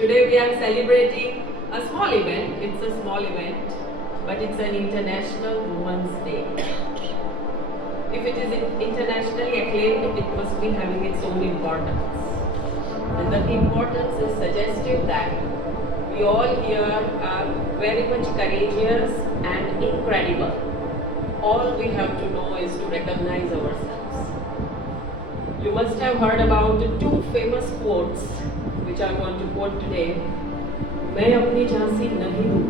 Today we are celebrating a small event. It's a small event, but it's an International Women's Day. If it is internationally acclaimed, it must be having its own importance. And the importance is suggestive that we all here are very much courageous and incredible. All we have to know is to recognize ourselves. You must have heard about two famous quotes which I want to quote today. मैं अपनी झांसी नहीं दूँ,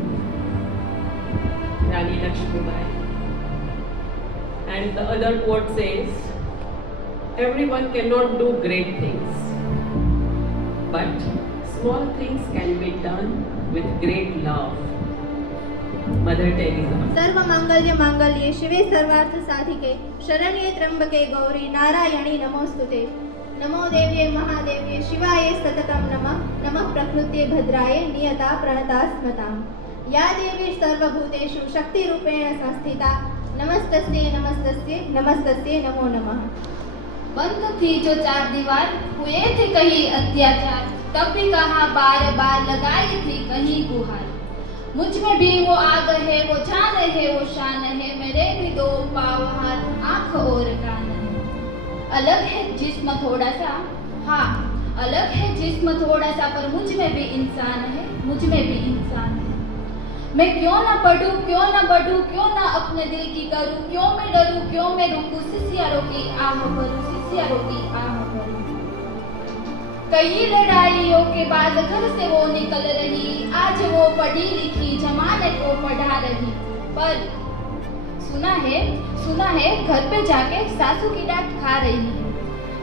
Rani Lakshmibai. And the other quote says, everyone cannot do great things, but small things can be done with great love. Mother Teresa. सर्व मांगल्य मांगल्ये शिवे सर्वार्थ साधिके शरण्ये त्र्यंबके गौरी नारायणी नमोस्तुते. नमो देव्ये महादेव्ये शिवाय सततं नमः. नमः प्रकृत्ये भद्राय नियता प्रणता स्मताम्. या देवी सर्वभूतेषु शक्तिरूपेण संस्थिता नमस्तस्यै नमस्तस्यै नमस्तस्यै नमो नमः. बंद थी जो चार दीवार, हुए थे कहीं अत्याचार, तब भी कहा बार बार लगाई थी कहीं गुहार. मुझ में भी वो आग है, वो जान है, वो शान है, मेरे भी दो पाँव हाथ आँख और कान है. अलग है जिस्म थोड़ा सा, हाँ अलग है जिस्म थोड़ा सा, पर मुझ में भी इंसान है, मुझ में भी इंसान है. मैं क्यों ना पढ़ूं, क्यों ना बढ़ूं, क्यों ना अपने दिल की करूं, क्यों मैं डरूं, क्यों मैं रुकूं, सिसियारों की आह भरूं, सिसियारों की आह भरूं. कई लड़ाइयों के बाद घर से वो निकल रही, आज वो पढ़ी लिखी जमाने को पढ़ा रही. पर सुना है घर पे जाके सासू की डांट खा रही है.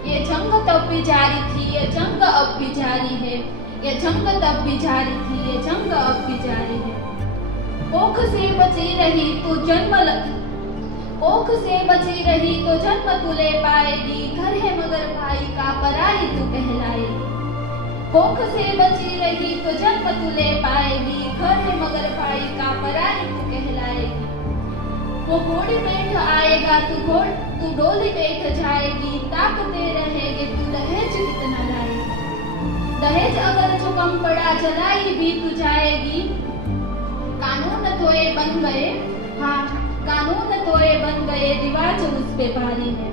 ये जंग तब भी जारी थी, ये जंग अब भी जारी है. ये जंग तब भी जारी थी, ये जंग अब भी जारी है. कोख से बची रही तो कोख से बची रही तो जन्म तू ले पाएगी. घर है मगर भाई का पराई तू कहलाएगी. कोख से बची रही तो जन्म तू ले पाएगी. घर है मगर भाई का पराई तू कहलाएगी. वो घोड़ी बैठ आएगा तू डोली बैठ जाएगी. ताकते रहेगी तू दहेज कितना लाएगी. दहेज अगर जो कम पड़ा जलाई भी तू जाएगी. कानून थोड़े बन गए, हाँ कानून थोड़े बन गए, रिवाज उस पे भारी है.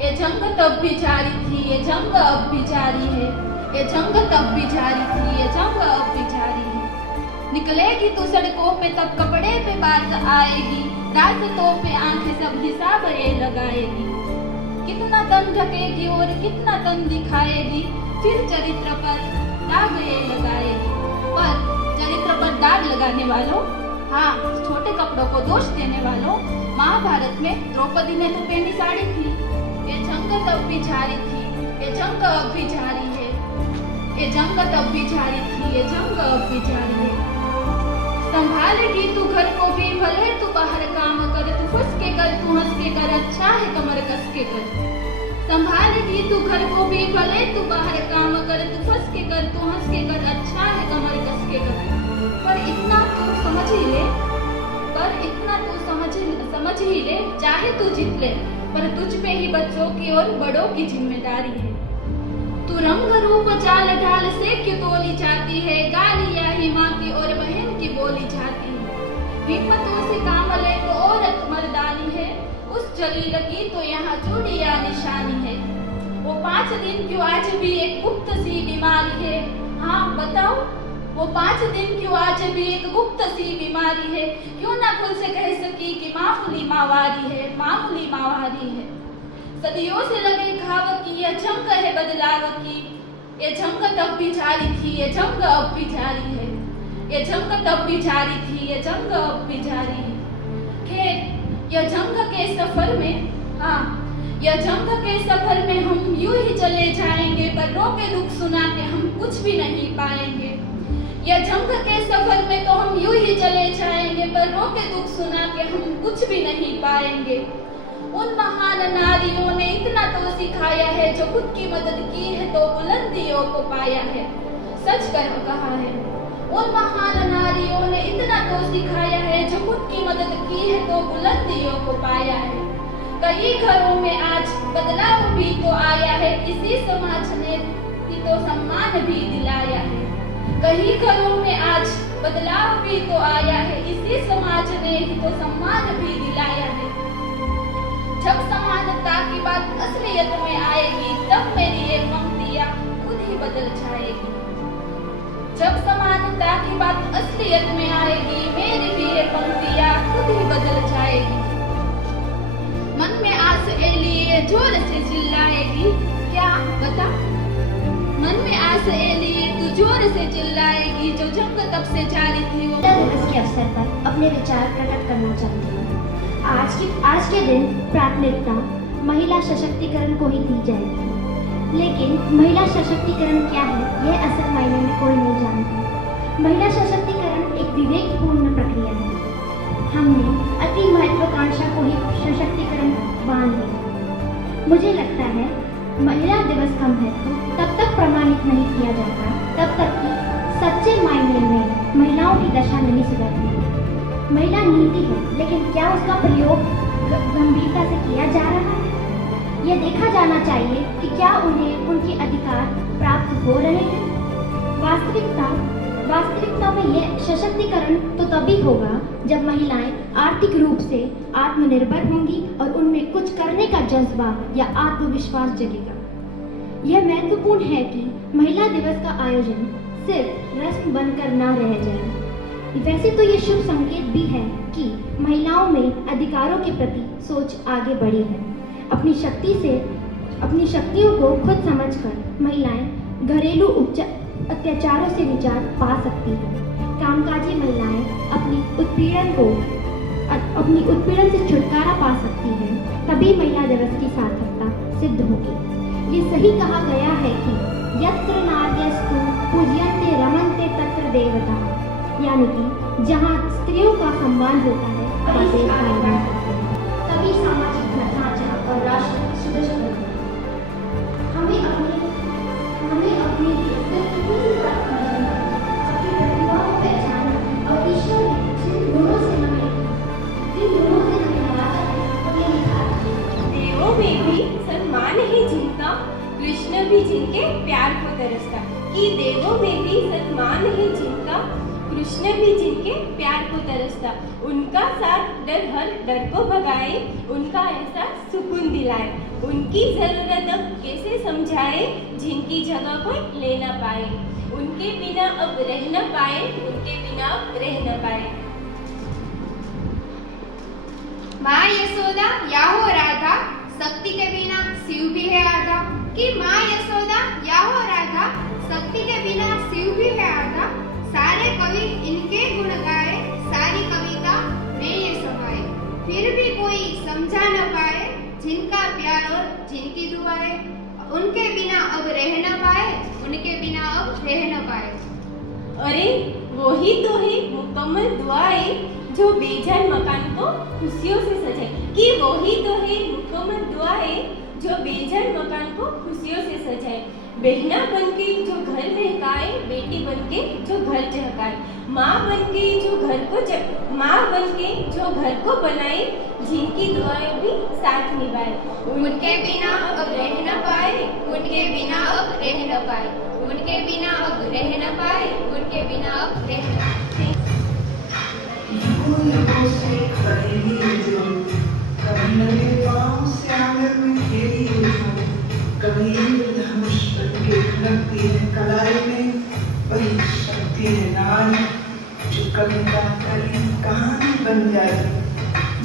ये जंग तब भी जारी थी, ये जंग अब भी जारी है. ये जंग तब भी जारी थी, ये जंग अब भी जारी है. निकलेगी तू सड़कों पे तब कपड़े पे बात आएगी. रास्तों पे आंखें सब हिसाब ये लगाएगी. कितना तन ढकेगी और कितना तन दिखाएगी. फिर चरित्र पर दाग ये लगाएगी. पर चरित्र पर दाग लगाने वालों, हाँ छोटे कपड़ों को दोष देने वालों, महाभारत में द्रौपदी ने तो पहनी साड़ी थी. ये जंग तब भी जारी थी, ये जंग अब भी जारी है. ये जंग तब भी जारी थी, ये जंग अब भी जारी है. संभालेगी तू घर को भी भले तू बाहर काम कर. तू फंस के कर, तू हंस के कर, अच्छा है कमर कस के कर. संभालेगी तू घर को भी भले तू बाहर काम कर. तू फंस के कर, तू हंस के कर, अच्छा है कमर कस के कर. पर इतना तू समझ ही ले, चाहे तू जीत ले, पर तुझ पे ही बच्चों की और बड़ों की जिम्मेदारी है. तू रंग रूप चाल ढाल से क्यों तोली जाती है. गालियां ही माँ की और बहन की बोली जाती है. हिम्मतों से काम ले तो औरत मर्दानी है. उस जली लगी तो यहाँ चूड़ियां निशानी है. वो 5 दिन क्यों आज भी एक गुप्त सी बीमारी है. हाँ बताओ, वो 5 दिन क्यों आज भी एक गुप्त सी बीमारी है. क्यों ना खुल से कह सकी कि मामूली मावारी है, मामूली मावारी है. सदियों से लगे घाव की यह जंग है बदलाव की. ये जंग तब भी जारी थी, ये जंग अब भी जारी है. ये जंग तब भी जारी थी, ये जंग अब भी जारी है. खैर यह जंग के सफर में, हाँ यह जंग के सफर में हम यूं ही चले जाएंगे. पर रो के दुख सुना के हम कुछ भी नहीं पाएंगे. यह जंग के सफर में तो हम यूं ही चले जाएंगे. पर रो के दुख सुना के हम कुछ भी नहीं पाएंगे. उन महान नारियों ने इतना तो सिखाया है, जो खुद की मदद की है तो बुलंदियों को पाया है. सच कहा है. उन महान नारियों ने इतना तो सिखाया है, जो खुद की मदद की है तो बुलंदियों को पाया है. कई घरों में आज बदलाव भी तो आया है. किसी समाज ने तो सम्मान भी दिलाया है. कहीं घरों में आज बदलाव भी तो आया है, इसी समाज ने ही तो सम्मान भी दिलाया है। जब समानता की बात असलियत में आएगी, तब मेरी ये पंक्तियां खुद ही बदल जाएगी। जब समानता की बात असलियत में आएगी, मेरी भी ये पंक्तियां खुद ही बदल जाएगी। मन में आस ए लिए जोर से चिल्लाएगी, क्या बता? मन में आस ए लिए तू जोर से चिल्लाएगी, जो जंग तब से जारी थी वो। महिला दिवस के अवसर पर अपने विचार प्रकट करना चाहती हूँ। आज के दिन प्राथमिकता महिला सशक्तिकरण को ही दी जाएगी, लेकिन महिला सशक्तिकरण क्या है यह असल मायने में कोई नहीं जानता। महिला सशक्तिकरण एक विवेकपूर्ण प्रक्रिया है। हमने अति महत्वाकांक्षा को ही सशक्तिकरण मान लिया। मुझे लगता है महिला दिवस का महत्व तब तक प्रमाणित नहीं किया जाता तब तक कि सच्चे मायने में महिलाओं की दशा नहीं सुधरती। महिला नीति है, लेकिन क्या उसका प्रयोग गंभीरता से किया जा रहा है? यह देखा जाना चाहिए कि क्या उन्हें उनके अधिकार प्राप्त हो रहे हैं। वास्तविकता में यह सशक्तिकरण तो तभी होगा जब महिलाएं आर्थिक रूप से आत्मनिर्भर होंगी और उनमें कुछ करने का जज्बा या आत्मविश्वास जगेगा। यह महत्वपूर्ण है कि महिला दिवस का आयोजन सिर्फ रस्म बनकर ना रह जाए। वैसे तो ये शुभ संकेत भी है कि महिलाओं में अधिकारों के प्रति सोच आगे बढ़ी है। अपनी शक्तियों को खुद समझकर महिलाएं घरेलू अत्याचारों से निजात पा सकती हैं। कामकाजी महिलाएं अपनी उत्पीड़न से छुटकारा पा सकती हैं। तभी महिला दिवस की सार्थकता सिद्ध होगी। ये सही कहा गया है कि यत्र नार्यस्तु पूज्यन्ते रमन्ते तत्र देवता, यानी कि जहाँ स्त्रियों का सम्मान होता है वहाँ देवता रहते हैं। तभी सामाजिक ढांचा और राष्ट्र सुदृढ़ होगा। हमें अपनी प्रतिभा को पहचानना और ईश्वर ने जिन गुणों से हमें नवाजा है उन्हें निखारना। देवों में भी सम्मान ही जिनका, कृष्ण भी जिनके प्यार को तरसता। कि देवों में भी सम्मान ही जिनका, कृष्ण भी जिनके प्यार को तरसता। उनका साथ हर डर को भगाए, उनका एहसास सुकून दिलाए। उनकी जरूरत अब कैसे समझाए, जिनकी जगह कोई ले ना पाए। उनके बिना अब रह न पाए, उनके बिना अब रह न पाए। माँ यशोदा या हो राधा, शक्ति के बिना शिव भी है आधा। कि माँ यशोदा या हो राधा, शक्ति के बिना शिव भी है आधा। सारे कवि इनके गुण गाए, सारी कविता में ये समाये। फिर भी कोई समझा न पाए, जिनका प्यार और जिनकी दुआएं। उनके बिना अब रह न पाए, उनके बिना अब रह न पाए। अरे वही तो है मुकम्मल दुआएं, जो बेजान मकान को खुशियों से सजाए। कि वही तो है मुकम्मल दुआएं, जो बेजान मकान को खुशियों से सजाए। बहना बनके जो घर महकाए, बेटी बनके जो घर चहकाए। माँ बनके जो घर को बनाए, जिनकी दुआएं भी साथ निभाए। उनके बिना अब रह न पाए, उनके बिना अब रह न पाए। उनके बिना अब रह न पाए, उनके बिना अब रह न पाए। कभी नए पाँव से आंगन में खेली हो, कभी धनुष के खड़कती है कलाई में। वही शक्ति है नारी, जो कविता कली कहानी बन जाएगी,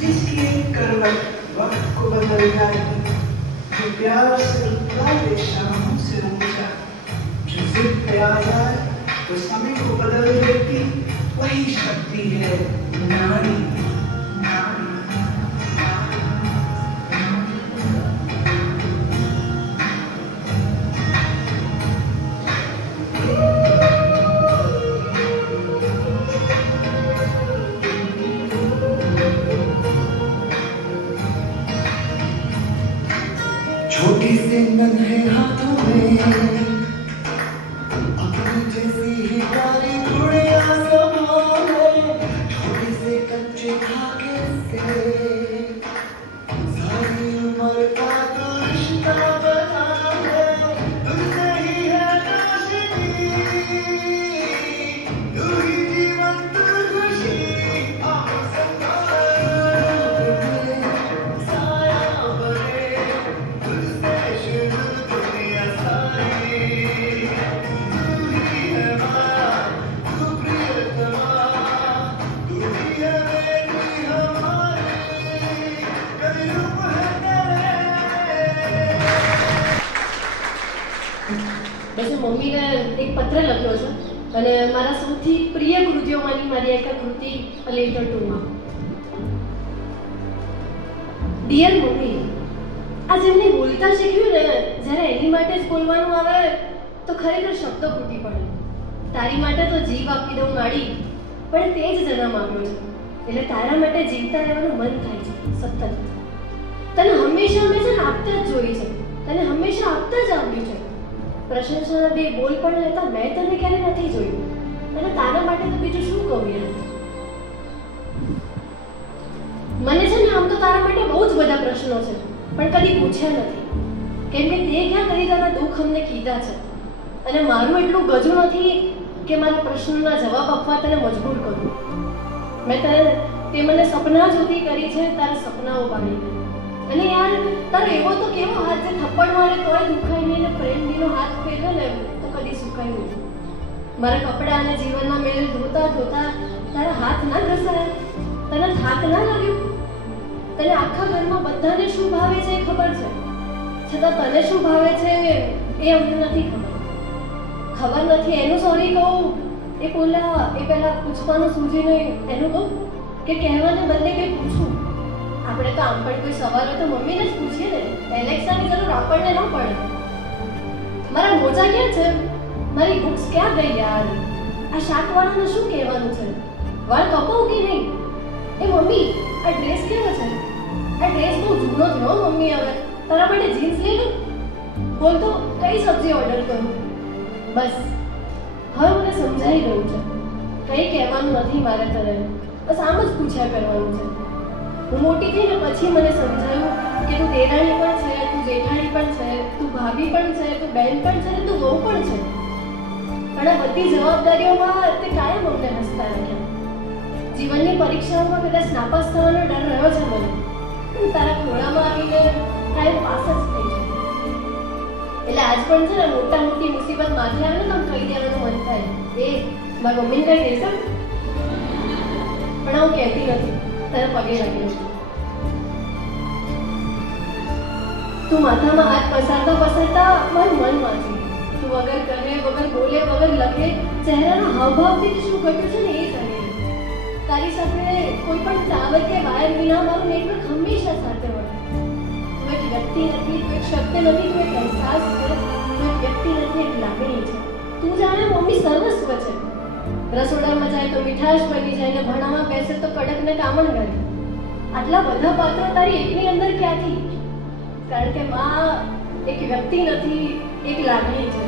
जिसकी एक करवट वक्त को बदल जाएगी। जो प्यार से रुका दे शामों से ऊंचा, जो जिद पे आ जाए तो समय को बदल देती। वही शक्ति है नारी। छोटी से नन्हे हाथों में अपनी जैसी ही प्यारी गुड़िया संभाले। छोटे से कच्चे અને મારા સૌથી પ્રિય કૃતિઓમાંની મારી એક કૃતિ લેટર ટુમાં. ડિયર મમ્મી, આ જેમને બોલતા શીખ્યું ને, જ્યારે એની માટે જ બોલવાનું આવે તો ખરેખર શબ્દો ફૂટી પડે. તારી માટે તો જીવ આપી દઉં માડી, પણ તે જ જન્મ આવ્યો છે એટલે તારા માટે જીવતા રહેવાનું મન થાય છે સતત. તને હંમેશા મેં છે ને આપતા જ જોઈ છે, તને હંમેશા આપતા જ આવડ્યું છે. પ્રશંસાના બે બોલ પણ લેતા મેં તને ક્યારે નથી જોયું, અને તારા માટે તો બીજું શું કહું યાર. મને છે ને આમ તો તારા માટે બહુ જ બધા પ્રશ્નો છે, પણ કદી પૂછ્યા નથી, કેમ કે તે ક્યાં કરી તારા દુઃખ અમને કીધા છે. અને મારું એટલું ગજું નથી કે મારા પ્રશ્નોના જવાબ આપવા તને મજબૂર કરું. તે મને સપના જોતી કરી છે, તારા સપનાઓ બાળીને. અને યાર, તારો એવો તો કેવો હાથ જે થપ્પડ મારે તોય દુખાય નહીં, અને પ્રેમનો હાથ ફેરવે ને તો કદી સુકાય નહીં. મારા કપડાં અને જીવનના મેલ ધોતા ધોતા તારા હાથ ના ઘસાયા? તને થાક ના લાગ્યું? તને આખા ઘરમાં બધાને શું ભાવે છે એ ખબર છે, છતાં તને શું ભાવે છે એ અમને નથી ખબર. ખબર નથી એનું સોરી કહું, એ પહેલા પૂછવાનું સૂઝીને એનું કહું, કે કહેવાને બદલે કંઈ પૂછું. આપણે તો આમ પણ કોઈ સવાલ હોય તો મમ્મીને જ પૂછીએ ને, એલેક્સાની જરૂર આપણને ન પડે. મારા મોજા ક્યાં છે? મારી બુક્સ ક્યાં ગઈ યાર? આ શાકવાળાને શું કહેવાનું છે? વાળ કપાવું કે નહીં? એ મમ્મી, આ ડ્રેસ કેવો છે? આ ડ્રેસ બહુ જૂનો થયો મમ્મી. હવે તારા માટે જીન્સ લઈ લઉં? બોલ તો કઈ સબ્જી ઓર્ડર કરું? બસ હવે મને સમજાઈ ગયું છે, કંઈ કહેવાનું નથી મારે તને, બસ આમ જ પૂછ્યા કરવાનું છે. હું મોટી થઈ ને પછી મને સમજાયું કે તું દેરાણી પણ છે, તું જેઠાણી પણ છે, તું ભાભી પણ છે, તું બેન પણ છે, તું વહુ પણ છે. પણ આ બધી જવાબદારીઓમાં તે કાયમ અમને હસતા રાખ્યા. જીવનની પરીક્ષાઓમાં કદાચ નાપાસ થવાનો ડર રહ્યો છે મને, પણ તારા ખોળામાં આવીને કાયમ પાસ જ થઈ છે. એટલે આજ પણ છે ને મોટા મોટી મુસીબત માથે આવે ને તો કહી દેવાનું મન થાય, એ મારી મમ્મીને કઈ દેશે, પણ હું કહેતી નથી, તને પગે લાગી છું. તું માથામાં હાથ પસારતા મારું મન વાંચી. તું વગર કરે, વગર બોલે, વગર લખે, ચહેરાના હાવભાવથી શું ઘટ્યું છે ને એ જાણે. તારી સાથે કોઈ પણ ટાવર કે વાયર વિના મારું નેટવર્ક હંમેશા સાથે હોય. તું એક વ્યક્તિ નથી, તું એક શબ્દ નથી, તું એક અહેસાસ છે, તું એક વ્યક્તિ નથી, એક લાગણી છે. તું જાણે મમ્મી સર્વસ્વ છે. રસોડામાં જાય તો મીઠાશ બની જાય, ને ભણાવવા બેસે તો કડક ને કામણ કરે. આટલા બધા પાત્રો તારી એકની અંદર ક્યાંથી? કારણ કે માં એક વ્યક્તિ નથી, એક લાગણી છે.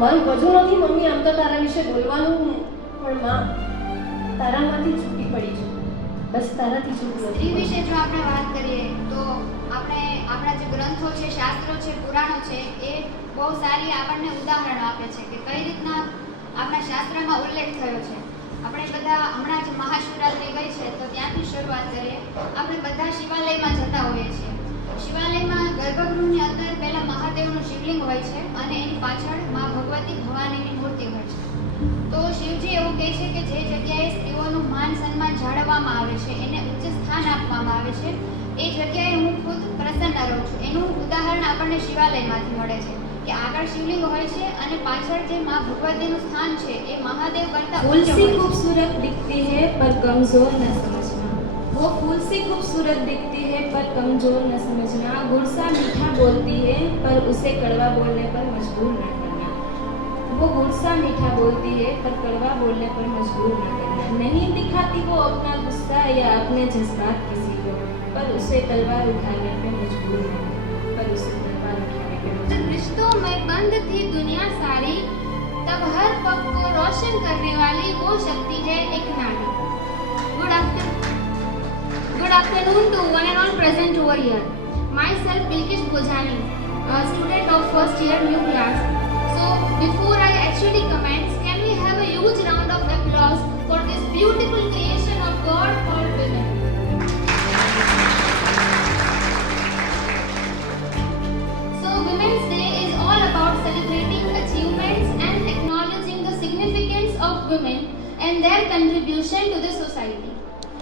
મારું ગજું નથી મમ્મી આમ તો તારા વિશે બોલવાનું, પણ માં તારામાંથી છૂટી પડી છું, બસ તારાથી છૂટું સ્ત્રી નથી. વિશે જો આપણે વાત કરીએ તો આપણા જે ગ્રંથો છે, શાસ્ત્રો છે, પુરાણો છે, એ બહુ સારી આપણને ઉદાહરણ આપે છે કે કઈ રીતના આપણા શાસ્ત્રમાં ઉલ્લેખ થયો છે. આપણે બધા હમણાં જ મહાશિવરાત્રી ગઈ છે તો ત્યાંથી શરૂઆત કરીએ. આપણે બધા શિવાલયમાં જતા હોઈએ છીએ. શિવાલયમાં ગર્ભગૃહની અંદર પહેલા મહાદેવનું શિવલિંગ હોય છે અને એની પાછળ મા ભગવતી ભવાનીની મૂર્તિ હોય છે. તો શિવજી એવું કહે છે કે જે જગ્યાએ સ્ત્રીઓનું માન સન્માન જાળવવામાં આવે છે, એને ઉચ્ચ સ્થાન આપવામાં આવે છે, એ જગ્યાએ હું ખુદ પ્રસન્ન રહું છું. એનું ઉદાહરણ આપણને શિવાલયમાંથી મળે છે કે આગળ શિવલિંગ હોય છે અને પાછળ જે મા ભગવતીનું સ્થાન છે એ મહાદેવ કરતા फूल ऊंचे सी હોય છે. खूबसूरत दिखती है पर कमजोर न समझना, वो फूल सी खूबसूरत दिखती है पर कमजोर न समझना, गुड़सा मीठा बोलती है पर उसे कड़वा बोलने पर मजबूर न करना, वो गुड़सा मीठा बोलती है पर कड़वा बोलने पर मजबूर न करना, नहीं दिखाती वो अपना गुस्सा या अपने जज्बात किसी को, पर उसे तलवार उठाने पे मजबूर न करना, पर उसे तलवार उठाने पे मजबूर। जब रिश्तों में बंद थी दुनिया सारी, तब हर पग को रोशन करने वाली वो शक्ति है एक नारी. Good afternoon to one and all present over here. Myself Bilkish Bojani, a student of first year new class. So before I actually commence, can we have a huge round of applause for this beautiful creation of God called women? So Women's Day is all about celebrating achievements and acknowledging the significance of women and their contribution to the society.